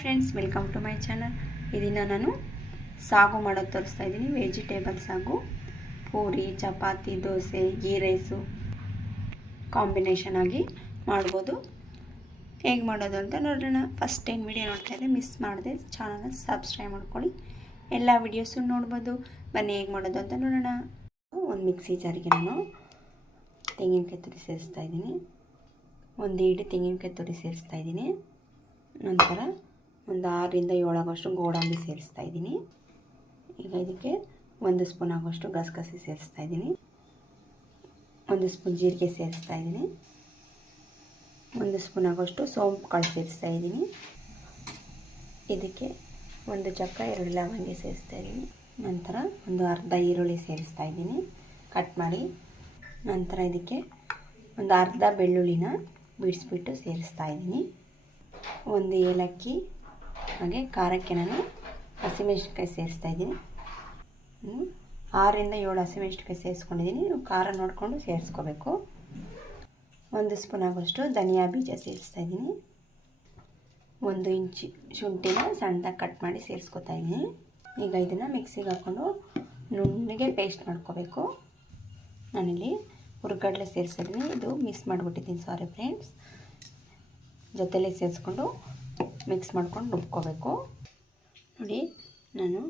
Friends welcome to my channel ಇದನ್ನು ನಾನು ಸಾಗು ಮಾಡೋದು ತೋರಿಸ್ತಾ ಇದ್ದೀನಿ. Vegetable sagu, puri, chapati, dosa ghee rice combination ಆಗಿ ಮಾಡ್ಬೋದು. ಹೇಗೆ ಮಾಡೋದು ಅಂತ ನೋಡೋಣ. ಫಸ್ಟ್ ಟೈಮ್ ವಿಡಿಯೋ ನೋಡ್ತಾ ಇದ್ದರೆ ಮಿಸ್ ಮಾಡಿದೆ. ಚಾನಲ್ನ ಸಬ್ಸ್ಕ್ರೈಬ್ ಮಾಡ್ಕೊಳ್ಳಿ. ಎಲ್ಲ ವೀಡಿಯೋಸು ನೋಡ್ಬೋದು. ಬನ್ನಿ ಹೇಗೆ ಮಾಡೋದು ಅಂತ ನೋಡೋಣ. ಒಂದು ಮಿಕ್ಸಿ ಜಾರಿಗೆ ನಾನು ತೆಂಗಿನಕಾಯಿ ತುರಿ ಸೇರಿಸ್ತಾ ಇದ್ದೀನಿ. ಒಂದು ಹಿಡಿ ತೆಂಗಿನಕಾಯಿ ತುರಿ ಸೇರಿಸ್ತಾ ಇದ್ದೀನಿ. ನಂತರ ಒಂದು ಆರರಿಂದ ಏಳು ಆಗೋಷ್ಟು ಗೋಡಂಬಿ ಸೇರಿಸ್ತಾ ಇದ್ದೀನಿ. ಈಗ ಇದಕ್ಕೆ ಒಂದು ಸ್ಪೂನ್ ಆಗೋಷ್ಟು ಗಸಗಸೆ ಸೇರಿಸ್ತಾ ಇದ್ದೀನಿ. ಒಂದು ಸ್ಪೂನ್ ಜೀರಿಗೆ ಸೇರಿಸ್ತಾ ಇದ್ದೀನಿ. ಒಂದು ಸ್ಪೂನ್ ಆಗೋಷ್ಟು ಸೋಂಪು ಕಾಳು ಸೇರಿಸ್ತಾ ಇದ್ದೀನಿ. ಇದಕ್ಕೆ ಒಂದು ಚಕ್ಕ ಎರಡು ಲವಂಗಿ ಸೇರಿಸ್ತಾ ಇದ್ದೀನಿ. ನಂತರ ಒಂದು ಅರ್ಧ ಈರುಳ್ಳಿ ಸೇರಿಸ್ತಾ ಇದ್ದೀನಿ. ಕಟ್ ಮಾಡಿ. ನಂತರ ಇದಕ್ಕೆ ಒಂದು ಅರ್ಧ ಬೆಳ್ಳುಳ್ಳಿನ ಬಿಡಿಸ್ಬಿಟ್ಟು ಸೇರಿಸ್ತಾ ಇದ್ದೀನಿ. ಒಂದು ಏಲಕ್ಕಿ ಹಾಗೆ ಖಾರಕ್ಕೆ ನಾನು ಹಸಿಮೆಣ್ಸಿನ್ಕಾಯಿ ಸೇರಿಸ್ತಾ ಇದ್ದೀನಿ. ಆರರಿಂದ ಏಳು ಹಸಿಮೆಣ್ಸಿನ್ಕಾಯಿ ಸೇರಿಸ್ಕೊಂಡಿದ್ದೀನಿ. ನೀವು ಖಾರ ನೋಡಿಕೊಂಡು ಸೇರಿಸ್ಕೋಬೇಕು. ಒಂದು ಸ್ಪೂನ್ ಆಗೋಷ್ಟು ಧನಿಯಾ ಬೀಜ ಸೇರಿಸ್ತಾ ಇದ್ದೀನಿ. ಒಂದು ಇಂಚು ಶುಂಠಿನ ಸಣ್ಣದಾಗಿ ಕಟ್ ಮಾಡಿ ಸೇರಿಸ್ಕೊತಾ ಇದ್ದೀನಿ. ಈಗ ಇದನ್ನು ಮಿಕ್ಸಿಗೆ ಹಾಕ್ಕೊಂಡು ನುಣ್ಣಗೆ ಪೇಸ್ಟ್ ಮಾಡ್ಕೋಬೇಕು. ನಾನಿಲ್ಲಿ ಹುರ್ಗಡ್ಲೆ ಸೇರಿಸಿದ್ದೀನಿ ಇದು ಮಿಸ್ ಮಾಡಿಬಿಟ್ಟಿದ್ದೀನಿ, ಸಾರಿ ಫ್ರೆಂಡ್ಸ್. ಜೊತೆಲೇ ಸೇರಿಸ್ಕೊಂಡು ಮಿಕ್ಸ್ ಮಾಡ್ಕೊಂಡು ರುಬ್ಕೋಬೇಕು. ನೋಡಿ, ನಾನು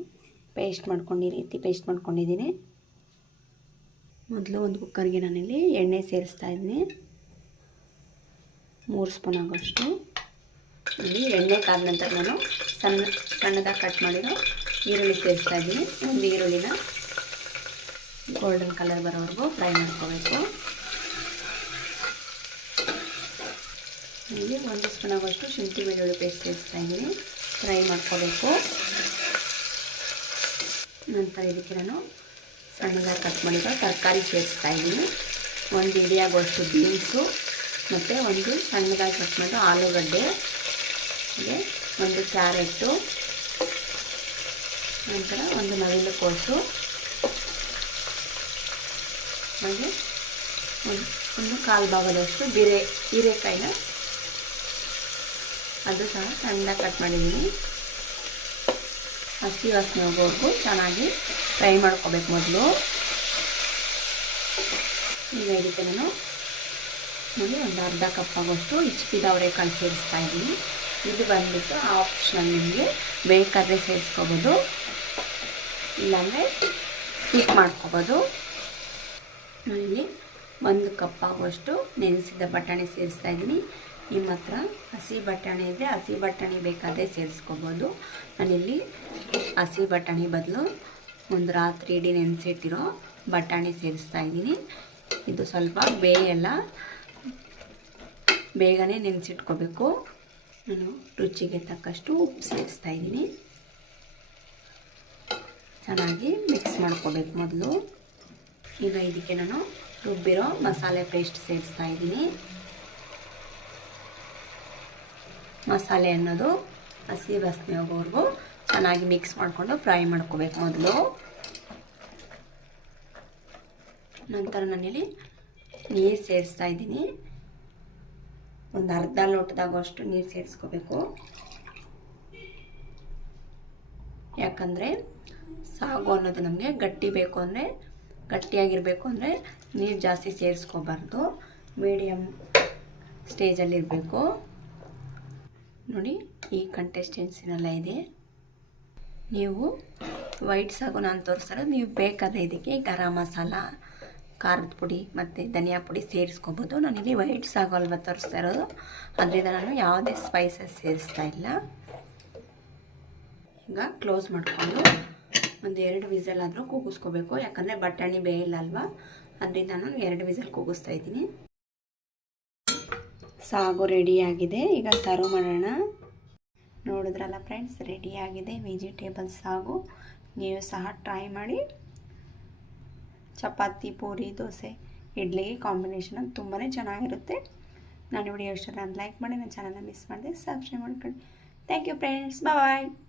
ಪೇಸ್ಟ್ ಮಾಡ್ಕೊಂಡು, ಈ ರೀತಿ ಪೇಸ್ಟ್ ಮಾಡ್ಕೊಂಡಿದ್ದೀನಿ. ಮೊದಲು ಒಂದು ಕುಕ್ಕರ್ಗೆ ನಾನಿಲ್ಲಿ ಎಣ್ಣೆ ಸೇರಿಸ್ತಾ ಇದ್ದೀನಿ. ಮೂರು ಸ್ಪೂನ್ ಆಗೋಷ್ಟು. ಇಲ್ಲಿ ಎಣ್ಣೆ ಕಾದ ನಂತರ ನಾನು ಸಣ್ಣ, ಸಣ್ಣದಾಗಿ ಕಟ್ ಮಾಡಿರೋ ಈರುಳ್ಳಿ ಸೇರಿಸ್ತಾ ಇದ್ದೀನಿ. ಒಂದು ಈರುಳ್ಳಿನ ಗೋಲ್ಡನ್ ಕಲರ್ ಬರೋವರೆಗೂ ಫ್ರೈ ಮಾಡ್ಕೋಬೇಕು. ಇಲ್ಲಿ ಒಂದು ಸ್ಪೂನ್ ಆಗೋಷ್ಟು ಶುಂಠಿ ಬೆಳ್ಳುಳ್ಳಿ ಪೇಸ್ಟ್ ಸೇರಿಸ್ತಾ ಇದ್ದೀನಿ. ಫ್ರೈ ಮಾಡ್ಕೋಬೇಕು. ನಂತರ ಇದಕ್ಕೆ ನಾನು ಸಣ್ಣದಾಗಿ ಕಟ್ ಮಾಡಿರೋ ತರಕಾರಿ ಸೇರಿಸ್ತಾ ಇದ್ದೀನಿ. ಒಂದು ಇಡಿಯಾಗುವಷ್ಟು ಬೀನ್ಸು ಮತ್ತು ಒಂದು ಸಣ್ಣದಾಗಿ ಕಟ್ ಮಾಡಿರೋ ಆಲೂಗಡ್ಡೆ, ಹಾಗೆ ಒಂದು ಕ್ಯಾರೆಟು, ನಂತರ ಒಂದು ನವಿಲು ಕೋಸು ಹಾಗೆ ಒಂದು ಒಂದು ಕಾಲು ಭಾಗದಷ್ಟು ಬಿರೆ ಹೀರೆಕಾಯಿನ ಅದು ಸಹ ಸಣ್ಣ ಕಟ್ ಮಾಡಿದ್ದೀನಿ. ಹಸಿ ವಾಸನೆ ಹೋಗೋವರೆಗೂ ಚೆನ್ನಾಗಿ ಫ್ರೈ ಮಾಡ್ಕೋಬೇಕು ಮೊದಲು. ಈಗ ಇದಕ್ಕೆ ನಾನು ಇಲ್ಲಿ ಒಂದು ಅರ್ಧ ಕಪ್ ಆಗೋಷ್ಟು ಅವರೆಕಾಳು ಸೇರಿಸ್ತಾ ಇದ್ದೀನಿ. ಇದು ಬಂದ್ಬಿಟ್ಟು ಆಪ್ಷನಲ್ ನಿಮಗೆ ಬೇಕಾದರೆ ಸೇರಿಸ್ಕೋಬೋದು. ಇಲ್ಲಾಂದರೆ ಸ್ಕಿಪ್ ಮಾಡ್ಕೋಬೋದು. ಇಲ್ಲಿ ಒಂದು ಕಪ್ ಆಗುವಷ್ಟು ನೆನೆಸಿದ ಬಟಾಣಿ ಸೇರಿಸ್ತಾ ಇದ್ದೀನಿ. ನಿಮ್ಮ ಹತ್ರ ಹಸಿ ಬಟಾಣಿ ಇದೆ ಹಸಿ ಬಟಾಣಿ ಬೇಕಾದರೆ ಸೇರಿಸ್ಕೋಬೋದು. ನಾನಿಲ್ಲಿ ಹಸಿ ಬಟಾಣಿ ಬದಲು ಒಂದು ರಾತ್ರಿ ಇಡೀ ನೆನೆಸಿಟ್ಟಿರೋ ಬಟಾಣಿ ಸೇರಿಸ್ತಾ ಇದ್ದೀನಿ. ಇದು ಸ್ವಲ್ಪ ಬೇಯಲ್ಲ, ಬೇಗನೆ ನೆನೆಸಿಟ್ಕೋಬೇಕು. ನಾನು ರುಚಿಗೆ ತಕ್ಕಷ್ಟು ಉಪ್ಪು ಸೇರಿಸ್ತಾ ಇದ್ದೀನಿ. ಚೆನ್ನಾಗಿ ಮಿಕ್ಸ್ ಮಾಡ್ಕೋಬೇಕು ಮೊದಲು. ಈಗ ಇದಕ್ಕೆ ನಾನು ರುಬ್ಬಿರೋ ಮಸಾಲೆ ಪೇಸ್ಟ್ ಸೇರಿಸ್ತಾ ಇದ್ದೀನಿ. ಮಸಾಲೆ ಅನ್ನೋದು ಹಸಿ ವಾಸನೆ ಹೋಗೋವರೆಗೂ ಚೆನ್ನಾಗಿ ಮಿಕ್ಸ್ ಮಾಡಿಕೊಂಡು ಫ್ರೈ ಮಾಡ್ಕೋಬೇಕು ಮೊದಲು. ನಂತರ ನಾನಿಲ್ಲಿ ನೀರು ಸೇರಿಸ್ತಾ ಇದ್ದೀನಿ. ಒಂದು ಅರ್ಧ ಲೋಟದಾಗುವಷ್ಟು ನೀರು ಸೇರಿಸ್ಕೋಬೇಕು. ಯಾಕಂದರೆ ಸಾಗು ಅನ್ನೋದು ನಮಗೆ ಗಟ್ಟಿ ಬೇಕು ಅಂದರೆ, ಗಟ್ಟಿಯಾಗಿರಬೇಕು ಅಂದರೆ ನೀರು ಜಾಸ್ತಿ ಸೇರಿಸ್ಕೋಬಾರ್ದು. ಮೀಡಿಯಮ್ ಸ್ಟೇಜಲ್ಲಿರಬೇಕು ನೋಡಿ, ಈ ಕಂಟೆಸ್ಟೆನ್ಸಿನೆಲ್ಲ ಇದೆ. ನೀವು ವೈಟ್ ಸಾಗು ನಾನು ತೋರಿಸ್ತಾರೋದು ನೀವು ಬೇಕಾದರೆ ಇದಕ್ಕೆ ಗರಂ ಮಸಾಲ, ಖಾರದ ಪುಡಿ ಮತ್ತು ಧನಿಯಾ ಪುಡಿ ಸೇರಿಸ್ಕೋಬೋದು. ನಾನಿಲ್ಲಿ ವೈಟ್ ಸಾಗು ಅಲ್ವ ತೋರಿಸ್ತಾ ಇರೋದು. ಅದರಿಂದ ನಾನು ಯಾವುದೇ ಸ್ಪೈಸಸ್ ಸೇರಿಸ್ತಾ ಇಲ್ಲ. ಈಗ ಕ್ಲೋಸ್ ಮಾಡಿಕೊಂಡು ಒಂದು ಎರಡು ವಿಸಲ್ ಆದರೂ ಕೂಗಿಸ್ಕೋಬೇಕು. ಯಾಕಂದರೆ ಬಟಾಣಿ ಬೇಯಿಲ್ಲ ಅಲ್ವಾ? ಅದರಿಂದ ನಾನು ಎರಡು ವಿಸಲ್ ಕೂಗಿಸ್ತಾ ಇದ್ದೀನಿ. ಸಾಗು ರೆಡಿಯಾಗಿದೆ. ಈಗ ಸರ್ವ್ ಮಾಡೋಣ. ನೋಡಿದ್ರಲ್ಲ ಫ್ರೆಂಡ್ಸ್, ರೆಡಿಯಾಗಿದೆ ವೆಜಿಟೇಬಲ್ ಸಾಗು. ನೀವು ಸಹ ಟ್ರೈ ಮಾಡಿ. ಚಪಾತಿ, ಪೂರಿ, ದೋಸೆ ಇಡ್ಲಿಗೆ ಕಾಂಬಿನೇಷನ್ ತುಂಬಾ ಚೆನ್ನಾಗಿರುತ್ತೆ. ನಾನು ವಿಡಿಯೋ ಇಷ್ಟ ಲೈಕ್ ಮಾಡಿ, ನನ್ನ ಚಾನಲ್ನ ಮಿಸ್ ಮಾಡಿದೆ ಸಬ್ಸ್ಕ್ರೈಬ್ ಮಾಡ್ಕೊಳ್ಳಿ. Thank you friends. ಬಾಯ್.